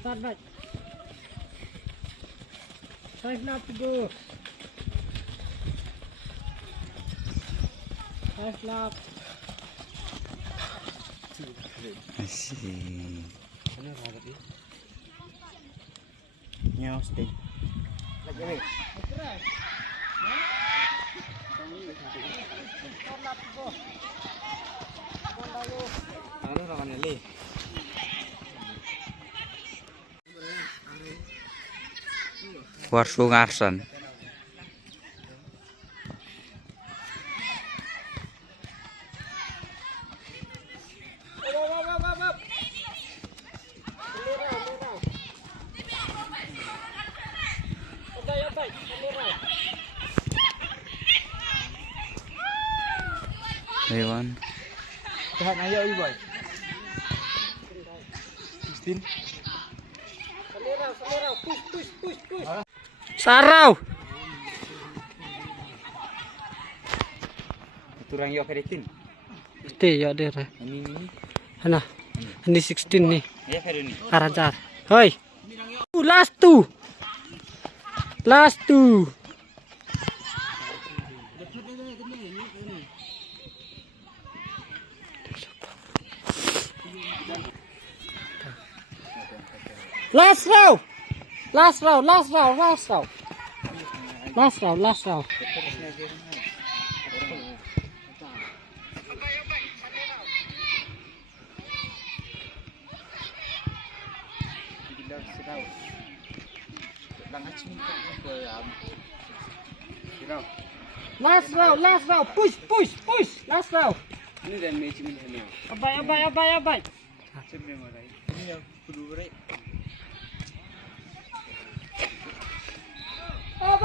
Start back. 5 lap to go. 5 lap. Asyik. Ano ragat ini? Nyaw stay. Lagi weh. Ano rakan nili? Warsu Ngarsan. Hewan. Tahan ayo boy. 16. Push. Sarau. Turang yo keritin. Itu ya deh. Ini. Ana. Ini 16 nih. Ya keri ni. Arajar. Hoi. Last two. Last two. Last row. Last row. Last row. Push. Last row. Ini dan match ini. Abai. Sebenarnya ini yang kudu rek. Up.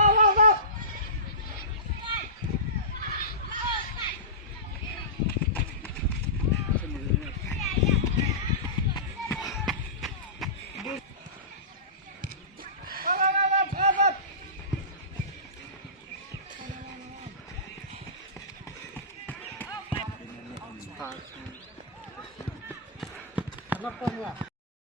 Apa